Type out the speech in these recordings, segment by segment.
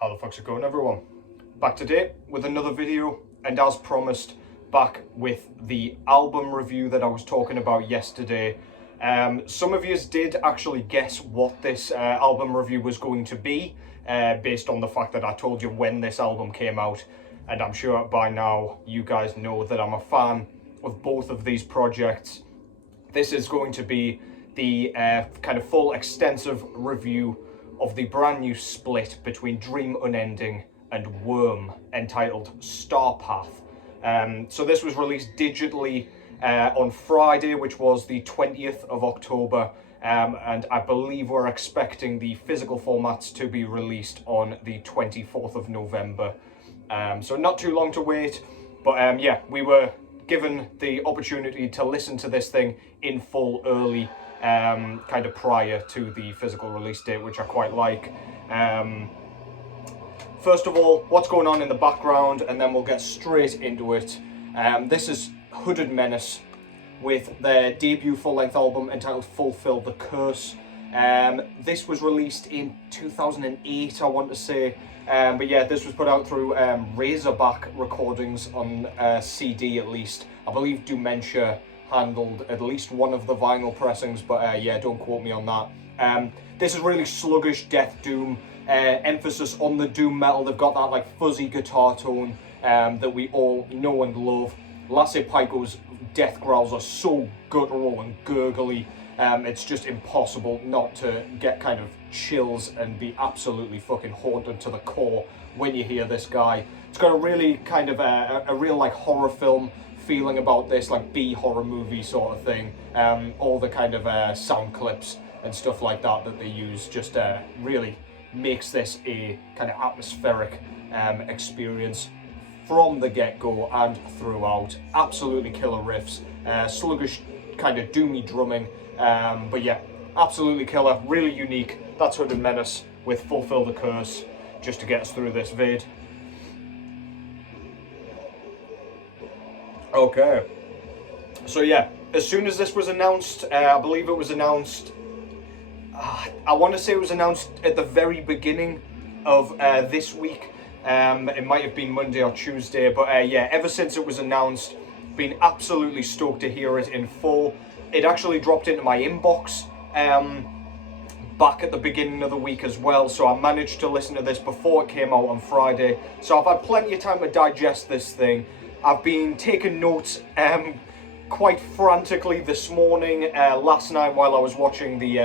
How the fuck's it going, everyone? Back today with another video, and as promised, back with the album review that I was talking about yesterday. Some of you did actually guess what this album review was going to be, based on the fact that I told you when this album came out, and I'm sure by now you guys know that I'm a fan of both of these projects. This is going to be the kind of full extensive review of the brand new split between Dream Unending and Worm, entitled Starpath. So this was released digitally on Friday, which was the 20th of October, and I believe we're expecting the physical formats to be released on the 24th of November. So not too long to wait, but yeah, we were given the opportunity to listen to this thing in full early, kind of prior to the physical release date, which I quite like. First of all, what's going on in the background, and then we'll get straight into it. This is Hooded Menace with their debut full-length album entitled Fulfill the Curse. This was released in 2008, I want to say. But yeah, this was put out through Razorback Recordings on CD at least. I believe Dementia handled at least one of the vinyl pressings, but yeah, don't quote me on that. This is really sluggish death doom, emphasis on the doom metal. They've got that like fuzzy guitar tone that we all know and love. Lasse Peikko's death growls are so guttural and gurgly. It's just impossible not to get kind of chills and be absolutely fucking haunted to the core when you hear this guy. It's got a really kind of a real like horror film feeling about this, like B-horror movie sort of thing. All the kind of sound clips and stuff like that they use just really makes this a kind of atmospheric experience from the get-go and throughout. Absolutely killer riffs, sluggish kind of doomy drumming, but yeah, absolutely killer, really unique. That's Hooded Menace with Fulfill the Curse, just to get us through this vid. Okay, so yeah, as soon as this was announced, I believe it was announced, I want to say it was announced at the very beginning of this week. It might have been Monday or Tuesday, but yeah, ever since it was announced, been absolutely stoked to hear it in full. It actually dropped into my inbox back at the beginning of the week as well, so I managed to listen to this before it came out on Friday. So I've had plenty of time to digest this thing. I've been taking notes quite frantically this morning, last night while I was watching the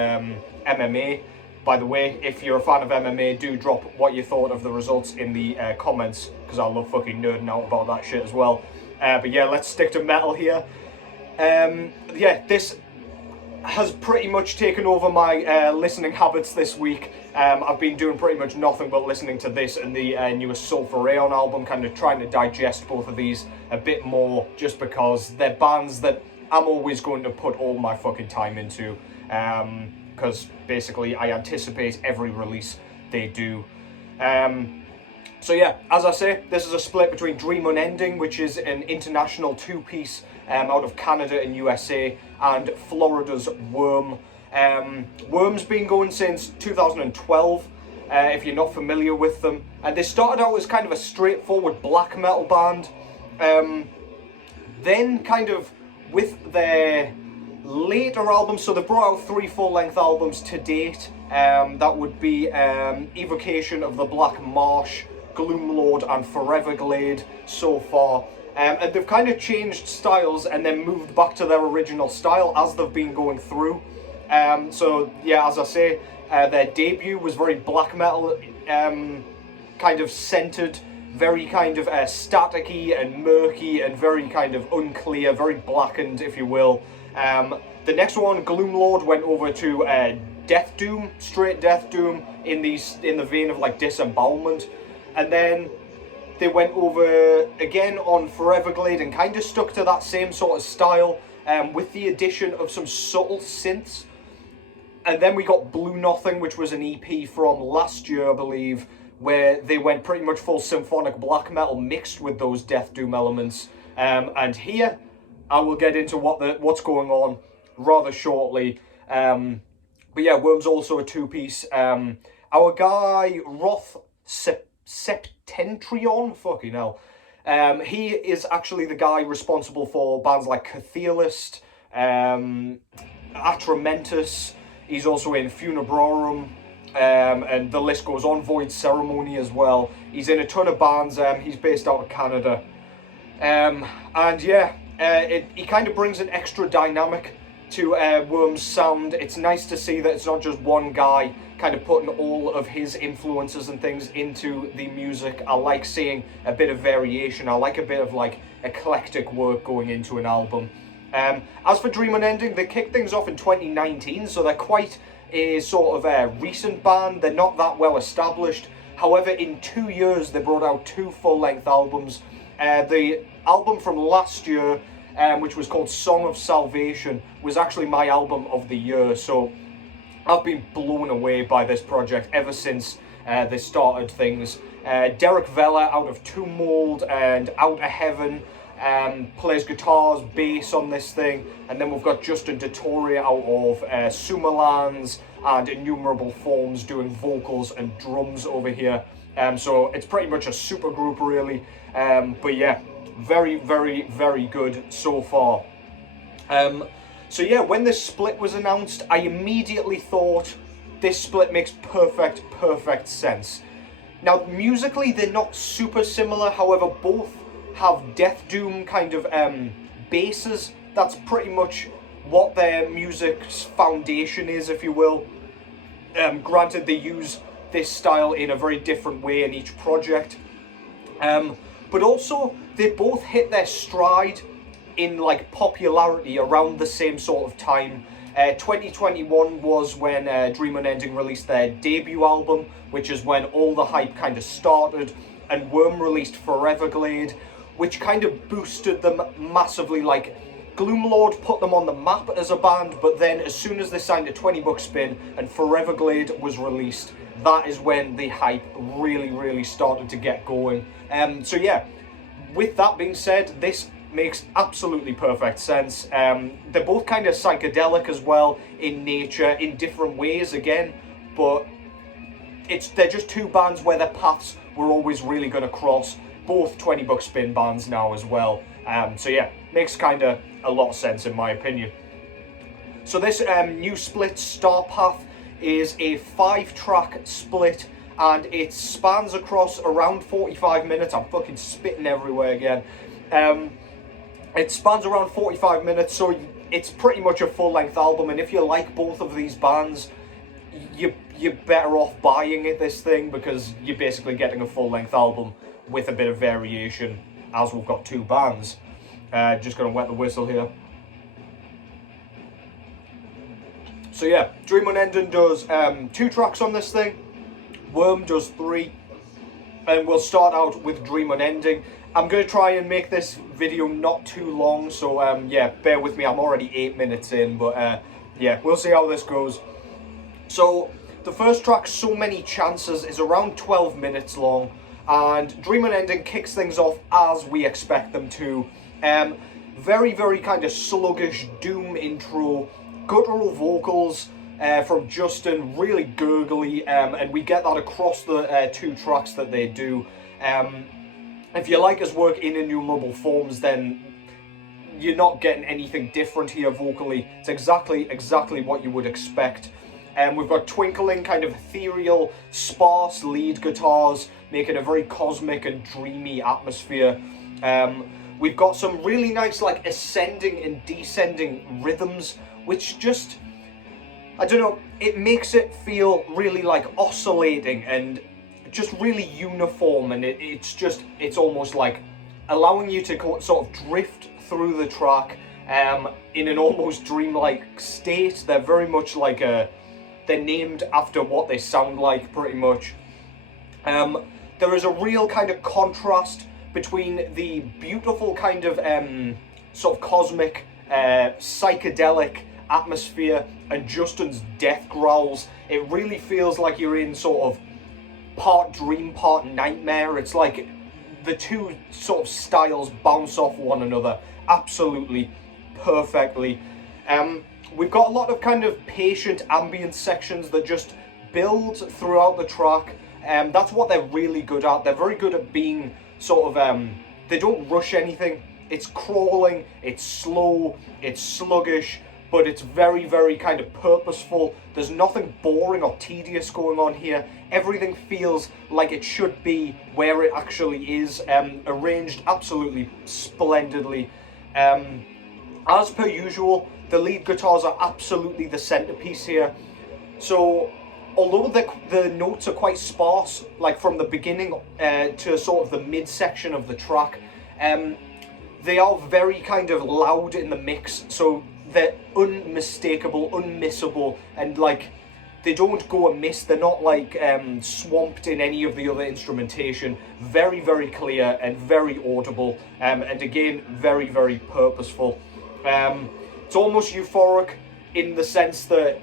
MMA. By the way, if you're a fan of MMA, do drop what you thought of the results in the comments, because I love fucking nerding out about that shit as well. But yeah, let's stick to metal here. Yeah, this has pretty much taken over my listening habits this week. I've been doing pretty much nothing but listening to this and the newest Sulphur Aeon album, kind of trying to digest both of these a bit more, just because they're bands that I'm always going to put all my fucking time into, because basically I anticipate every release they do. So yeah, as I say, this is a split between Dream Unending, which is an international two-piece out of Canada and USA, and Florida's Worm. Worm's been going since 2012, if you're not familiar with them. And they started out as kind of a straightforward black metal band. Then kind of with their later albums, so they've brought out 3 full-length albums to date. That would be Evocation of the Black Marsh, Gloomlord and Foreverglade so far. And they've kind of changed styles and then moved back to their original style as they've been going through. So yeah, as I say, their debut was very black metal kind of centered, very kind of staticky and murky and very kind of unclear, very blackened, if you will. The next one, Gloomlord, went over to death doom, straight death doom, in the vein of like Disembowelment. And then they went over again on Foreverglade and kind of stuck to that same sort of style, with the addition of some subtle synths. And then we got Blue Nothing, which was an EP from last year, I believe, where they went pretty much full symphonic black metal mixed with those death doom elements. And here, I will get into what's going on rather shortly. But yeah, Worm's also a two-piece. Our guy, Roth Septentrion, fucking hell. He is actually the guy responsible for bands like Cathealist, Atramentus. He's also in Funebrorum, and the list goes on. Void Ceremony as well. He's in a ton of bands. He's based out of Canada, and yeah, he kind of brings an extra dynamic to Worm's sound. It's nice to see that it's not just one guy kind of putting all of his influences and things into the music. I like seeing a bit of variation. I like a bit of like eclectic work going into an album. As for Dream Unending, they kicked things off in 2019, so they're quite a sort of a recent band. They're not that well established. However, in 2 years, they brought out 2 full-length albums. The album from last year, which was called Song of Salvation, was actually my album of the year. So I've been blown away by this project ever since they started things. Derek Vella out of Tomb Mold and Out of Heaven plays guitars, bass on this thing, and then we've got Justin Dettori out of Sumalands and Innumerable Forms doing vocals and drums over here. So it's pretty much a super group really, but yeah, very, very, very good so far. So yeah, when this split was announced, I immediately thought this split makes perfect sense. Now, musically, they're not super similar. However, both have Death Doom kind of bases. That's pretty much what their music's foundation is, if you will. Granted, they use this style in a very different way in each project. But also, they both hit their stride in like popularity around the same sort of time. 2021 was when Dream Unending released their debut album, which is when all the hype kind of started, and Worm released Foreverglade, which kind of boosted them massively. Like, Gloomlord put them on the map as a band, but then as soon as they signed a 20-buck spin and Foreverglade was released, that is when the hype really started to get going. So yeah, with that being said, this makes absolutely perfect sense. They're both kind of psychedelic as well in nature, in different ways again, but they're just two bands where their paths were always really going to cross. Both 20-buck spin bands now as well. So yeah, makes kind of a lot of sense in my opinion. So this new split, Starpath, is a 5-track split, and it spans across around 45 minutes. I'm fucking spitting everywhere again. It spans around 45 minutes, so it's pretty much a full-length album, and if you like both of these bands, you're better off buying this thing, because you're basically getting a full-length album with a bit of variation, as we've got two bands. Just gonna wet the whistle here. So yeah, Dream Unending does 2 tracks on this thing, Worm does 3, and we'll start out with Dream Unending. I'm going to try and make this video not too long, so yeah, bear with me. I'm already 8 minutes in, but yeah, we'll see how this goes. So the first track, So Many Chances, is around 12 minutes long, and Dream Unending kicks things off as we expect them to. Very kind of sluggish doom intro, guttural vocals from Justin, really gurgly, and we get that across the 2 tracks that they do. If you like his work in Innumerable Forms, then you're not getting anything different here vocally. It's exactly what you would expect. We've got twinkling, kind of ethereal, sparse lead guitars, making a very cosmic and dreamy atmosphere. We've got some really nice, like, ascending and descending rhythms, which just, I don't know, it makes it feel really, like, oscillating and just really uniform, and it's almost like allowing you to sort of drift through the track in an almost dreamlike state. They're very much like they're named after what they sound like, pretty much. There is a real kind of contrast between the beautiful kind of sort of cosmic psychedelic atmosphere and Justin's death growls. It really feels like you're in sort of part dream, part nightmare. It's like the two sort of styles bounce off one another absolutely perfectly. We've got a lot of kind of patient ambient sections that just build throughout the track. That's what they're really good at. They're very good at being sort of, they don't rush anything. It's crawling, it's slow, it's sluggish, but it's very, very kind of purposeful. There's nothing boring or tedious going on here. Everything feels like it should be where it actually is, arranged absolutely splendidly. As per usual, the lead guitars are absolutely the centerpiece here. So, although the notes are quite sparse, like from the beginning to sort of the midsection of the track, they are very kind of loud in the mix, so they're unmistakable, unmissable, and like, they don't go amiss. They're not like swamped in any of the other instrumentation. Very, very clear and very audible, and again, very, very purposeful. It's almost euphoric in the sense that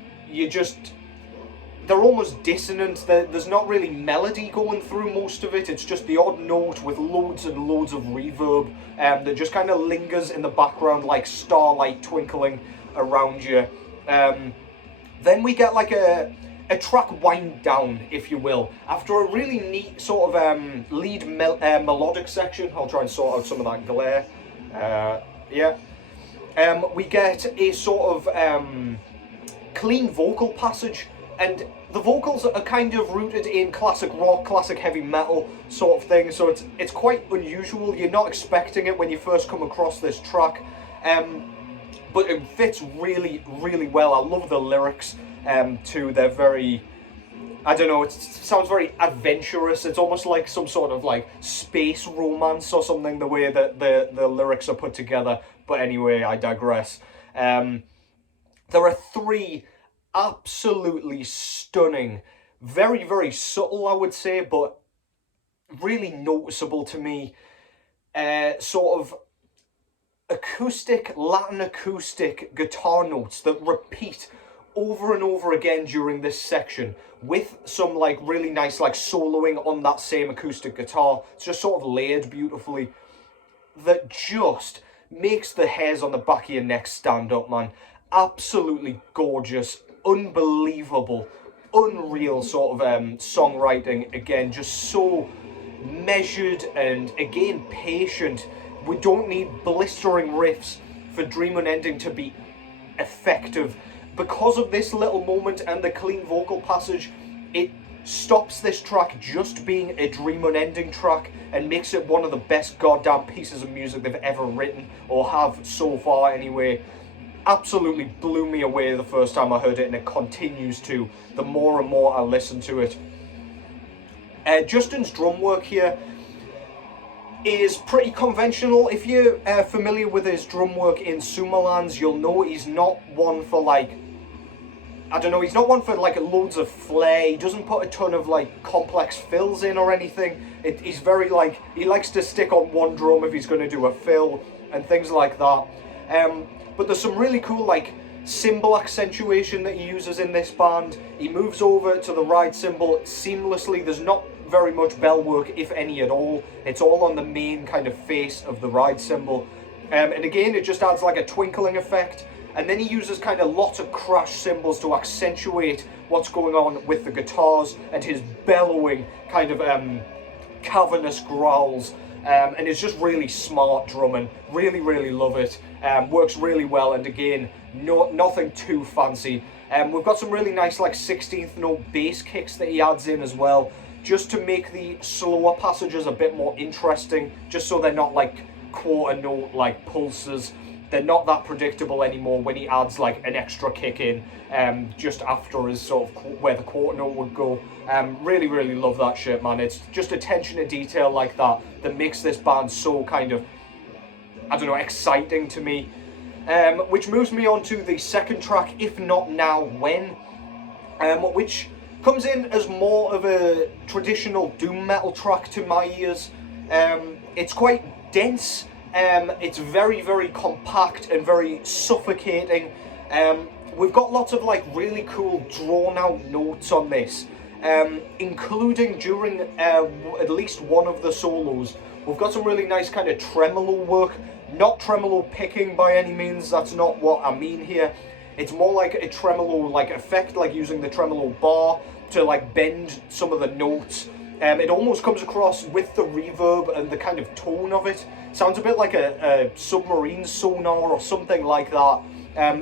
they're almost dissonant. There's not really melody going through most of it. It's just the odd note with loads and loads of reverb that just kind of lingers in the background like starlight twinkling around you. Then we get like a track wind down, if you will. After a really neat sort of lead melodic section, I'll try and sort out some of that glare. We get a sort of clean vocal passage, and the vocals are kind of rooted in classic rock, classic heavy metal sort of thing, so it's quite unusual. You're not expecting it when you first come across this track, but it fits really, really well. I love the lyrics too. They're very, I don't know, it sounds very adventurous. It's almost like some sort of like space romance or something, the way that the lyrics are put together. But anyway, I digress. There are three absolutely stunning, very, very subtle, I would say, but really noticeable to me, sort of Latin acoustic guitar notes that repeat over and over again during this section, with some like really nice like soloing on that same acoustic guitar. It's just sort of layered beautifully, that just makes the hairs on the back of your neck stand up, man. Absolutely gorgeous, unbelievable, unreal sort of songwriting. Again, just so measured and again patient. We don't need blistering riffs for Dream Unending to be effective. Because of this little moment and the clean vocal passage, it stops this track just being a Dream Unending track and makes it one of the best goddamn pieces of music they've ever written, or have so far anyway. Absolutely blew me away the first time I heard it, and it continues to, the more and more I listen to it. Justin's drum work here is pretty conventional. If you're familiar with his drum work in Sumalands, you'll know he's not one for like, I don't know, he's not one for like loads of flair. He doesn't put a ton of like complex fills in or anything. He's very like, he likes to stick on one drum if he's going to do a fill and things like that. But there's some really cool like cymbal accentuation that he uses in this band. He moves over to the ride cymbal seamlessly. There's not very much bell work, if any at all. It's all on the main kind of face of the ride cymbal. And again, it just adds like a twinkling effect. And then he uses kind of lots of crash cymbals to accentuate what's going on with the guitars, and his bellowing kind of cavernous growls. And it's just really smart drumming. Really, really love it. Works really well, and again, nothing too fancy. We've got some really nice like 16th note bass kicks that he adds in as well, just to make the slower passages a bit more interesting, just so they're not like quarter note like pulses. They're not that predictable anymore when he adds like an extra kick in just after his sort of where the quarter note would go. Really, really love that shit, man. It's just attention to detail like that that makes this band so kind of, I don't know, exciting to me. Which moves me on to the second track, If Not Now, When, which comes in as more of a traditional doom metal track to my ears. It's quite dense. It's very, very compact and very suffocating. We've got lots of like really cool drawn out notes on this, including during at least one of the solos. We've got some really nice kind of tremolo work, not tremolo picking by any means, that's not what I mean here. It's more like a tremolo like effect, like using the tremolo bar to like bend some of the notes. It almost comes across with the reverb and the kind of tone of it. Sounds a bit like a submarine sonar or something like that.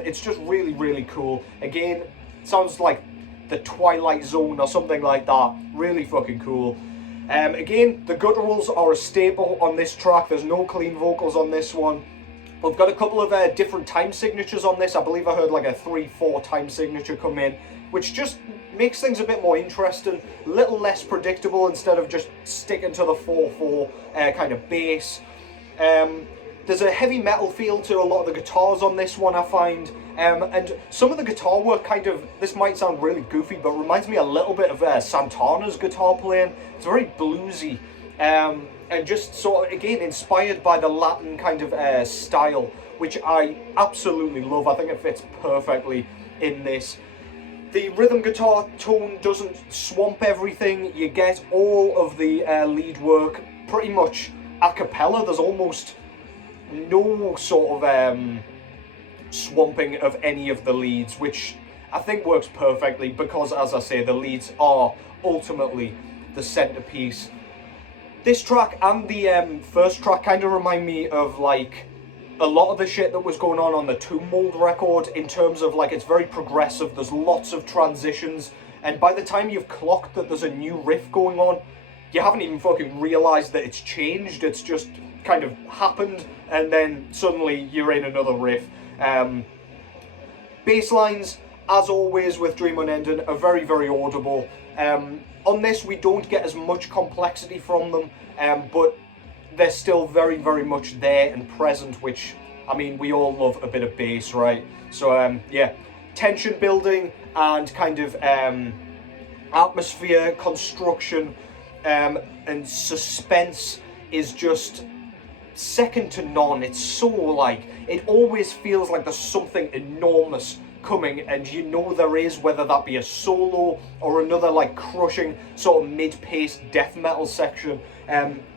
It's just really, really cool. Again, sounds like the Twilight Zone or something like that. Really fucking cool. Again, the gutturals are a staple on this track. There's no clean vocals on this one. We've got a couple of different time signatures on this. I believe I heard like a 3/4 time signature come in, which just makes things a bit more interesting, a little less predictable instead of just sticking to the 4/4 kind of bass. There's a heavy metal feel to a lot of the guitars on this one, I find. And some of the guitar work kind of, this might sound really goofy, but reminds me a little bit of Santana's guitar playing. It's very bluesy. And just sort of, again, inspired by the Latin kind of style, which I absolutely love. I think it fits perfectly in this. The rhythm guitar tone doesn't swamp everything. You get all of the lead work pretty much a cappella. There's almost no sort of swamping of any of the leads, which I think works perfectly because, as I say, the leads are ultimately the centerpiece. This track and the first track kind of remind me of like a lot of the shit that was going on the Tomb Mold record, in terms of like it's very progressive, there's lots of transitions, and by the time you've clocked that there's a new riff going on, you haven't even fucking realised that it's changed. It's just kind of happened, and then suddenly you're in another riff. Bass lines, as always with Dream Unending, are very, very audible. On this, we don't get as much complexity from them, but they're still very, very much there and present, which, I mean, we all love a bit of bass, right? So, yeah, tension building and kind of atmosphere construction and suspense is just second to none. It's so like, it always feels like there's something enormous coming, and you know there is, whether that be a solo or another like crushing sort of mid-paced death metal section.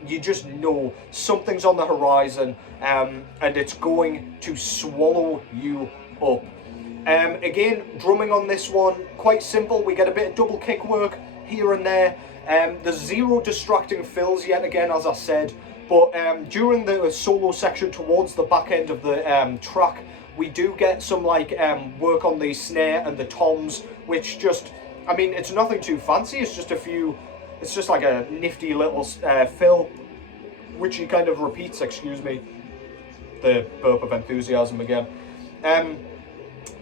You just know something's on the horizon, and it's going to swallow you up. Again, drumming on this one, quite simple. We get a bit of double kick work here and there. There's zero distracting fills yet again, as I said, but during the solo section towards the back end of the track, we do get some like work on the snare and the toms, which just, I mean, it's nothing too fancy. It's just a few, it's just like a nifty little fill, which he kind of repeats, excuse me, the burp of enthusiasm again.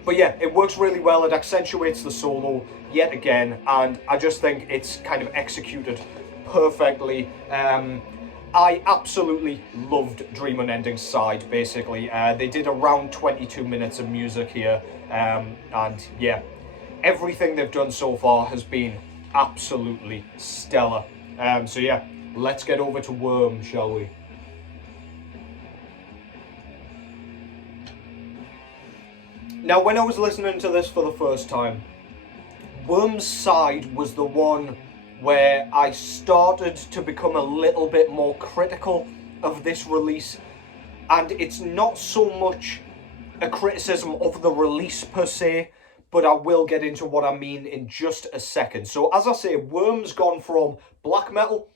But yeah, it works really well. It accentuates the solo yet again, and I just think it's kind of executed perfectly. I absolutely loved Dream Unending's side, basically. They did around 22 minutes of music here, and yeah, everything they've done so far has been absolutely stellar. So yeah, let's get over to Worm, shall we? Now, when I was listening to this for the first time, Worm's side was the one where I started to become a little bit more critical of this release, and it's not so much a criticism of the release per se, but I will get into what I mean in just a second. So as I say, Worm's gone from black metal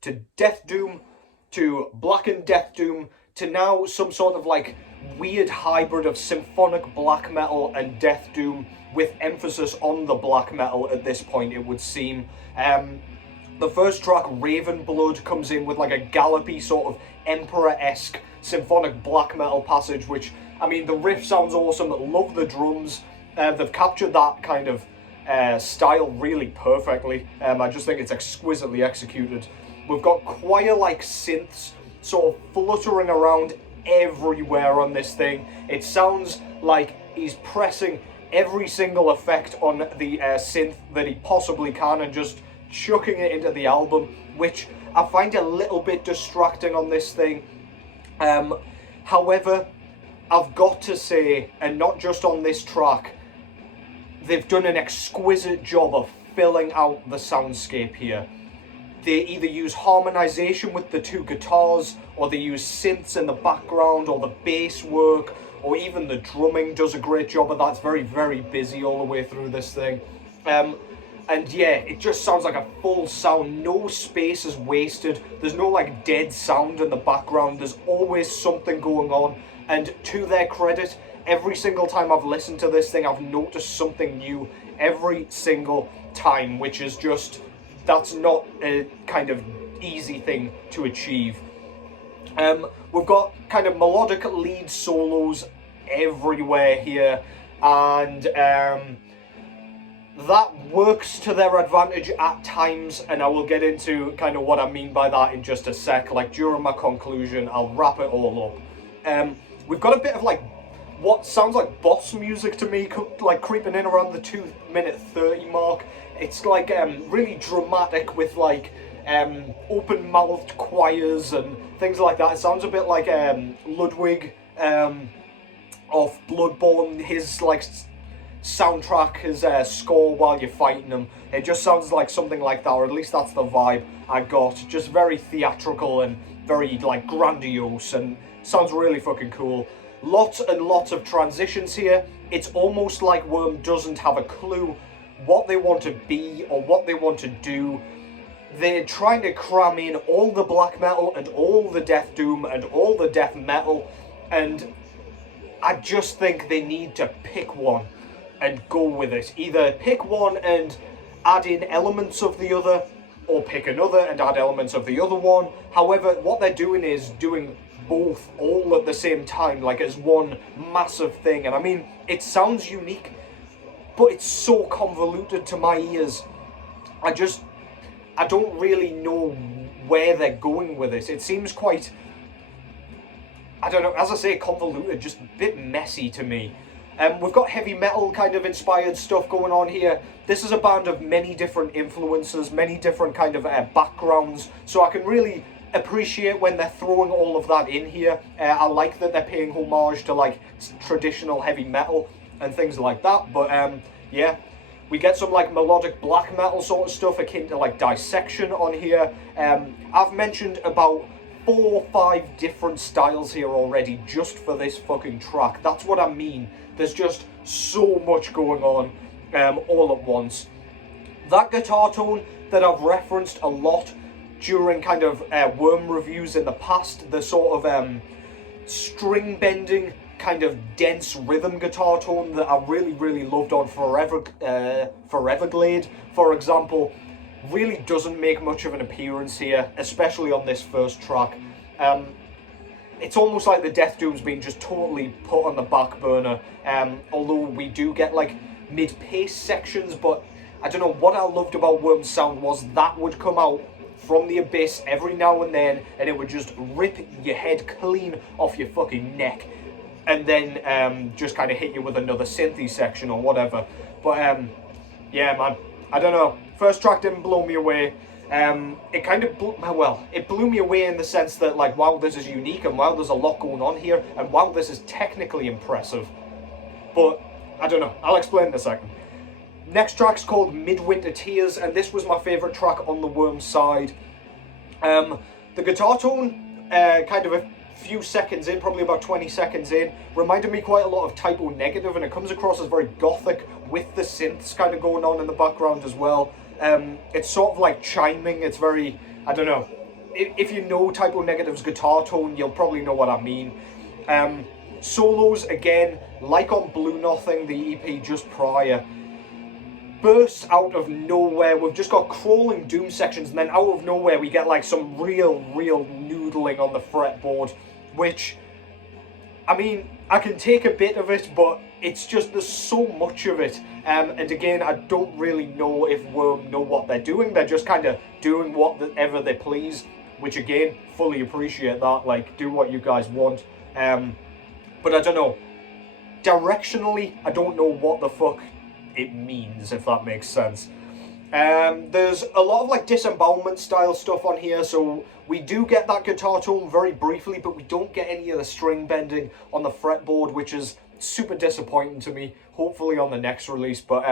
to death doom to Blackened death doom to now some sort of like weird hybrid of symphonic black metal and death doom, with emphasis on the black metal at this point, it would seem. The first track, Raven Blood, comes in with like a gallopy sort of Emperor-esque symphonic black metal passage, which, I mean, the riff sounds awesome. Love the drums. They've captured that kind of style really perfectly. I just think it's exquisitely executed. We've got choir-like synths sort of fluttering around everywhere on this thing. It sounds like he's pressing every single effect on the synth that he possibly can and just chucking it into the album, which I find a little bit distracting on this thing. However, I've got to say, and not just on this track, they've done an exquisite job of filling out the soundscape here. They either use harmonization with the two guitars, or they use synths in the background, or the bass work, or even the drumming does a great job of that. It's very, very busy all the way through this thing. And yeah, it just sounds like a full sound. No space is wasted. There's no like dead sound in the background. There's always something going on. And to their credit, every single time I've listened to this thing, I've noticed something new every single time, which is just, that's not a kind of easy thing to achieve. We've got kind of melodic lead solos everywhere here, and that works to their advantage at times, and I will get into kind of what I mean by that in just a sec. Like during my conclusion, I'll wrap it all up. We've got a bit of like what sounds like boss music to me, like creeping in around the 2:30 mark. It's like really dramatic with like open-mouthed choirs and things like that. It sounds a bit like Ludwig of Bloodborne, his like soundtrack, his score while you're fighting him. It just sounds like something like that, or at least that's the vibe I got. Just very theatrical and very like grandiose, and sounds really fucking cool. Lots and lots of transitions here. It's almost like Worm doesn't have a clue what they want to be or what they want to do. They're trying to cram in all the black metal and all the death doom and all the death metal, and I just think they need to pick one and go with it. Either pick one and add in elements of the other, or pick another and add elements of the other one. However, what they're doing is doing both all at the same time, like as one massive thing. And I mean, it sounds unique, but it's so convoluted to my ears. I don't really know where they're going with it. It seems quite, I don't know, as I say, convoluted, just a bit messy to me. We've got heavy metal kind of inspired stuff going on here. This is a band of many different influences, many different kind of backgrounds, so I can really appreciate when they're throwing all of that in here. I like that they're paying homage to like traditional heavy metal and things like that, but yeah. We get some like melodic black metal sort of stuff akin to like Dissection on here. I've mentioned about 4 or 5 different styles here already just for this fucking track. That's what I mean. There's just so much going on all at once. That guitar tone that I've referenced a lot during kind of Worm reviews in the past, the sort of string bending kind of dense rhythm guitar tone that I really loved on Foreverglade, for example, really doesn't make much of an appearance here, especially on this first track. It's almost like the Death Doom's been just totally put on the back burner, although we do get like mid-pace sections, but I don't know, what I loved about Worm's sound was that would come out from the abyss every now and then, and it would just rip your head clean off your fucking neck, and then just kind of hit you with another synthy section or whatever. But yeah, man, I don't know. First track didn't blow me away. It kind of it blew me away in the sense that like, wow, this is unique, and wow, there's a lot going on here, and wow, this is technically impressive. But I don't know. I'll explain in a second. Next track's called Midwinter Tears, and this was my favourite track on the Worm side. The guitar tone, kind of a few seconds in, probably about 20 seconds in, reminded me quite a lot of Typo Negative, and it comes across as very gothic with the synths kind of going on in the background as well. It's sort of like chiming. It's very, I don't know, if you know Typo Negative's guitar tone, you'll probably know what I mean. Solos, again, like on Blue Nothing, the EP just prior, bursts out of nowhere. We've just got crawling doom sections, and then out of nowhere we get like some real noodling on the fretboard, which, I mean, I can take a bit of it, but it's just, there's so much of it. And again, I don't really know if Worm know what they're doing. They're just kind of doing whatever they please, which again, fully appreciate that. Like, do what you guys want. But I don't know. Directionally, I don't know what the fuck it means, if that makes sense. There's a lot of like disembowelment style stuff on here, so we do get that guitar tone very briefly, but we don't get any of the string bending on the fretboard, which is super disappointing to me. Hopefully on the next release. But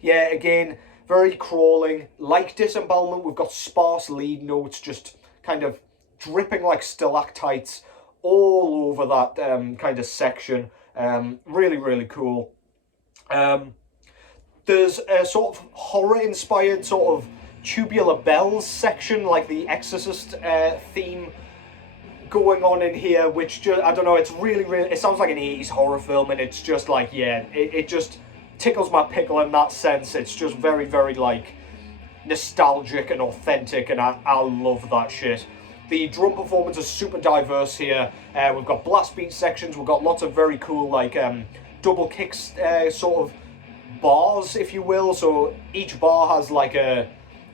yeah, again, very crawling. Like disembowelment, we've got sparse lead notes just kind of dripping like stalactites all over that kind of section. Really cool. There's a sort of horror-inspired sort of tubular bells section, like the Exorcist theme going on in here, which just, I don't know, it's really, it sounds like an 80s horror film, and it's just like, yeah, it just tickles my pickle in that sense. It's just very, very, like, nostalgic and authentic, and I love that shit. The drum performance is super diverse here. We've got blast beat sections, we've got lots of very cool, like, double kicks, sort of bars, if you will. So each bar has like a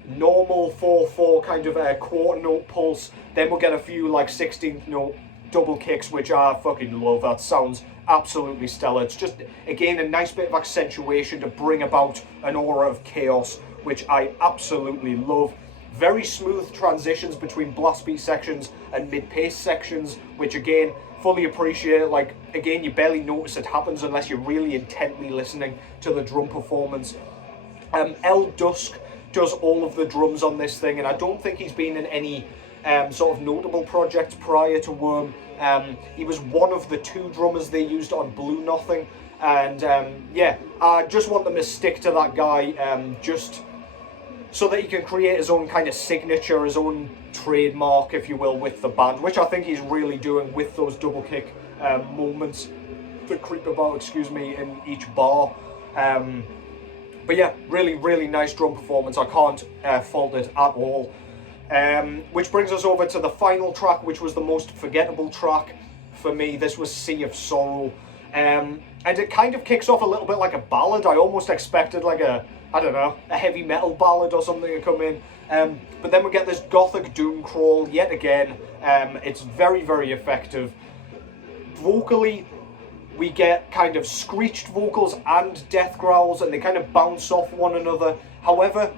normal 4/4 kind of a quarter note pulse. Then we'll get a few like 16th note double kicks, which I fucking love. That sounds absolutely stellar. It's just, again, a nice bit of accentuation to bring about an aura of chaos, which I absolutely love. Very smooth transitions between blast beat sections and mid-pace sections, which again, fully appreciate. Like, again, you barely notice it happens unless you're really intently listening to the drum performance. L Dusk does all of the drums on this thing, and I don't think he's been in any sort of notable projects prior to Worm. He was one of the 2 drummers they used on Blue Nothing, and yeah, I just want them to stick to that guy, just so that he can create his own kind of signature, his own trademark, if you will, with the band, which I think he's really doing with those double kick moments that creep about, excuse me, in each bar. But yeah, really, really nice drum performance. I can't fault it at all. Which brings us over to the final track, which was the most forgettable track for me. This was Sea of Sorrow. And it kind of kicks off a little bit like a ballad. I almost expected like a, I don't know, a heavy metal ballad or something to come in. But then we get this gothic doom crawl yet again. It's very, very effective. Vocally, we get kind of screeched vocals and death growls, and they kind of bounce off one another. However,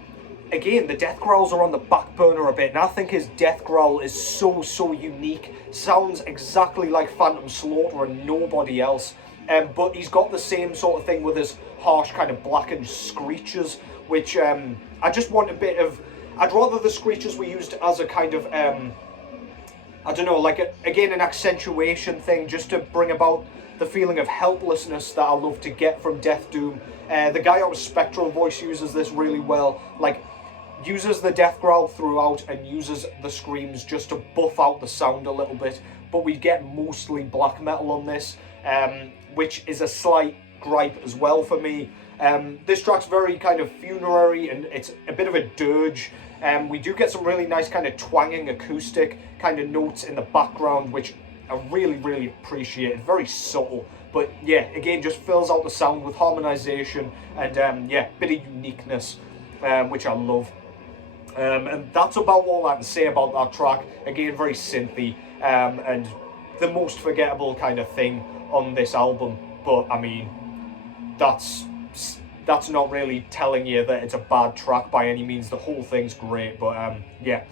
again, the death growls are on the back burner a bit, and I think his death growl is so unique. Sounds exactly like Phantom Slaughter and nobody else. But he's got the same sort of thing with his harsh kind of blackened screeches, which I just want a bit of... I'd rather the screeches were used as a kind of, I don't know, like, again, an accentuation thing, just to bring about the feeling of helplessness that I love to get from Death Doom. The guy out of Spectral Voice uses this really well, like, uses the death growl throughout and uses the screams just to buff out the sound a little bit, but we get mostly black metal on this, which is a slight gripe as well for me. This track's very kind of funerary, and it's a bit of a dirge. We do get some really nice kind of twanging acoustic kind of notes in the background, which I really, really appreciate. Very subtle, but yeah, again, just fills out the sound with harmonization and yeah, bit of uniqueness, which I love. And that's about all I can say about that track. Again, very synthy, and the most forgettable kind of thing on this album. But I mean, that's not really telling you that it's a bad track by any means. The whole thing's great, but yeah.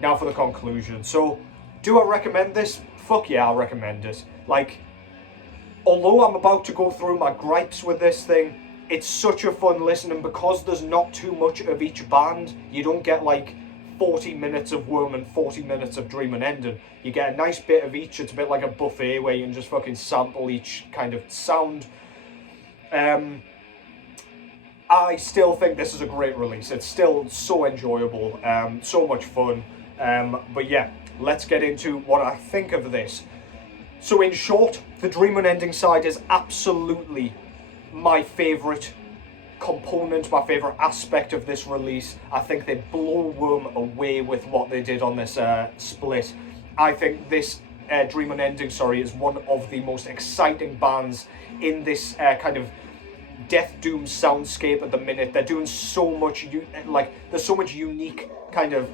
Now for the conclusion. So, do I recommend this? Fuck yeah, I recommend it. Like, although I'm about to go through my gripes with this thing, it's such a fun listen, and because there's not too much of each band, you don't get like 40 minutes of Worm and 40 minutes of Dream Unending. You get a nice bit of each. It's a bit like a buffet where you can just fucking sample each kind of sound. I still think this is a great release. It's still so enjoyable, so much fun. But yeah, let's get into what I think of this. So in short, the Dream Unending side is absolutely my favourite component, my favourite aspect of this release. I think they blow Worm away with what they did on this split. I think this Dream Unending, is one of the most exciting bands in this kind of Death Doom soundscape at the minute. They're doing so much, there's so much unique kind of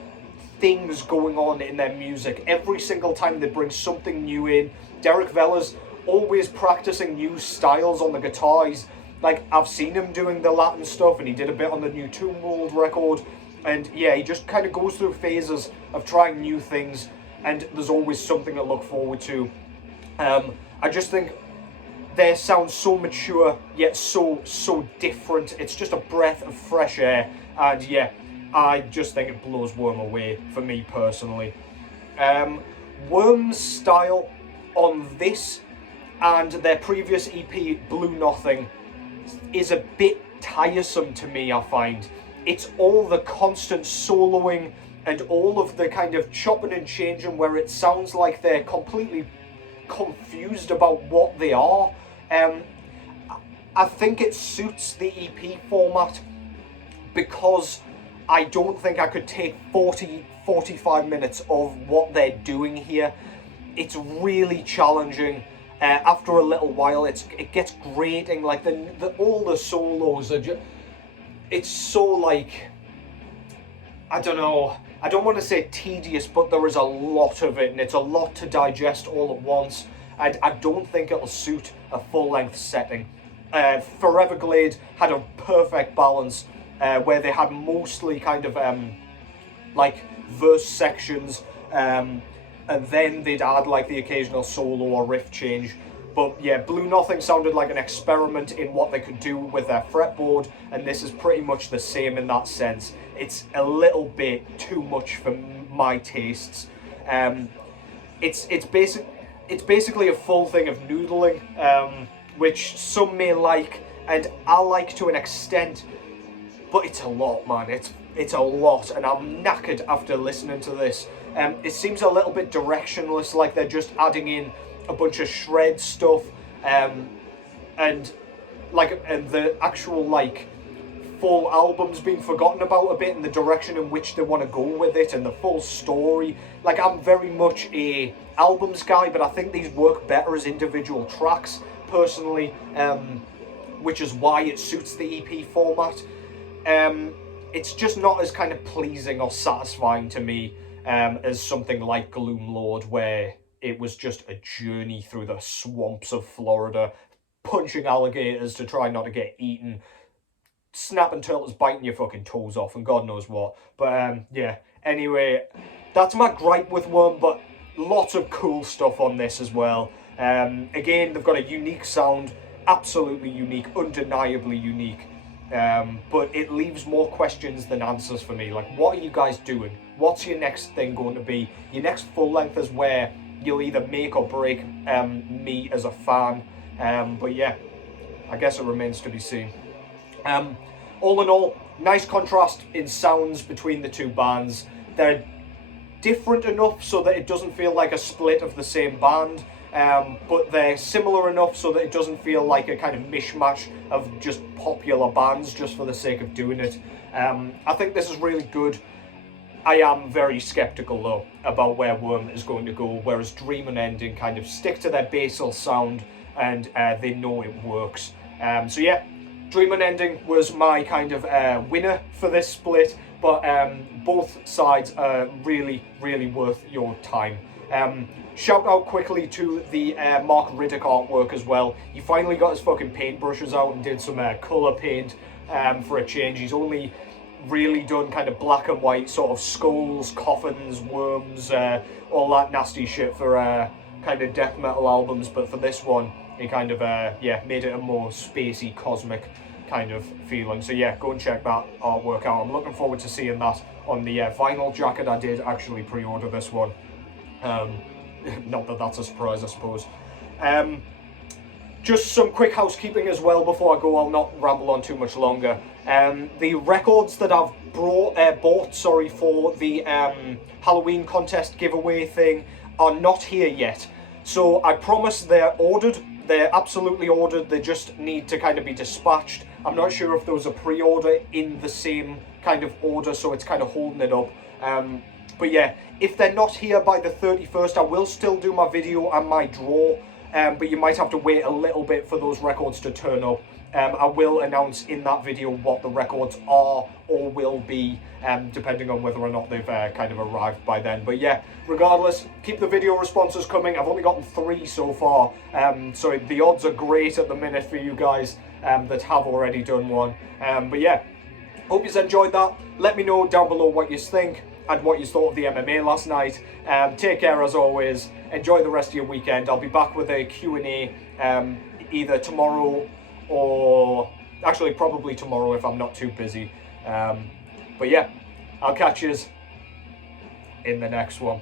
things going on in their music. Every single time they bring something new in. Derek Vella's always practicing new styles on the guitar. He's, like, I've seen him doing the Latin stuff, and he did a bit on the new Tomb World record, and yeah, he just kind of goes through phases of trying new things, and there's always something to look forward to. I just think their sound so mature, yet so different. It's just a breath of fresh air, and yeah, I just think it blows Worm away, for me personally. Worm's style on this and their previous EP, Blue Nothing, is a bit tiresome to me, I find. It's all the constant soloing and all of the kind of chopping and changing where it sounds like they're completely confused about what they are. I think it suits the EP format because I don't think I could take 45 minutes of what they're doing here. It's really challenging. After a little while, it gets grating. Like all the solos are just, it's so like, I don't know. I don't want to say tedious, but there is a lot of it, and it's a lot to digest all at once. I don't think it'll suit a full-length setting. Forever Glade had a perfect balance where they had mostly kind of like verse sections, and then they'd add like the occasional solo or riff change. But yeah, Blue Nothing sounded like an experiment in what they could do with their fretboard, and this is pretty much the same in that sense. It's a little bit too much for my tastes. It's basically a full thing of noodling, which some may like, and I like to an extent, but it's a lot, man. It's a lot, and I'm knackered after listening to this. It seems a little bit directionless, like they're just adding in a bunch of shred stuff, and the actual like full album's been forgotten about a bit, and the direction in which they want to go with it, and the full story. Like, I'm very much a albums guy, but I think these work better as individual tracks, personally, which is why it suits the EP format. It's just not as kind of pleasing or satisfying to me as something like Gloomlord, where it was just a journey through the swamps of Florida, punching alligators to try not to get eaten, snapping turtles, biting your fucking toes off, and God knows what. But yeah, anyway, that's my gripe with Worm, but lots of cool stuff on this as well. Again, they've got a unique sound, absolutely unique, undeniably unique. But it leaves more questions than answers for me. Like, what are you guys doing? What's your next thing going to be? Your next full length is where you'll either make or break me as a fan. But yeah, I guess it remains to be seen. All in all, nice contrast in sounds between the two bands. They're different enough so that it doesn't feel like a split of the same band, but they're similar enough so that it doesn't feel like a kind of mishmash of just popular bands just for the sake of doing it. I think this is really good. I am very skeptical though about where Worm is going to go, whereas Dream Unending kind of stick to their basal sound, and they know it works. So yeah, Dream Unending was my kind of winner for this split, but both sides are really, really worth your time. Shout out quickly to the Mark Riddick artwork as well. He finally got his fucking paintbrushes out and did some colour paint for a change. He's only really done kind of black and white sort of skulls, coffins, worms, all that nasty shit for kind of death metal albums, but for this one he kind of made it a more spacey, cosmic kind of feeling. So yeah, go and check that artwork out. I'm looking forward to seeing that on the vinyl jacket. I did actually pre-order this one, not that that's a surprise, I suppose. Just some quick housekeeping as well before I go. I'll not ramble on too much longer. The records that I've bought for the Halloween contest giveaway thing are not here yet. So I promise they're ordered. They're absolutely ordered. They just need to kind of be dispatched. I'm not sure if there was a pre-order in the same kind of order, so it's kind of holding it up. But yeah, if they're not here by the 31st, I will still do my video and my draw. But you might have to wait a little bit for those records to turn up. I will announce in that video what the records are or will be, depending on whether or not they've kind of arrived by then. But yeah, regardless, keep the video responses coming. I've only gotten 3 so far, so the odds are great at the minute for you guys that have already done one. But yeah, hope you enjoyed that. Let me know down below what you think and what you thought of the MMA last night. Take care as always. Enjoy the rest of your weekend. I'll be back with a Q&A either tomorrow or actually probably tomorrow if I'm not too busy. But yeah, I'll catch you in the next one.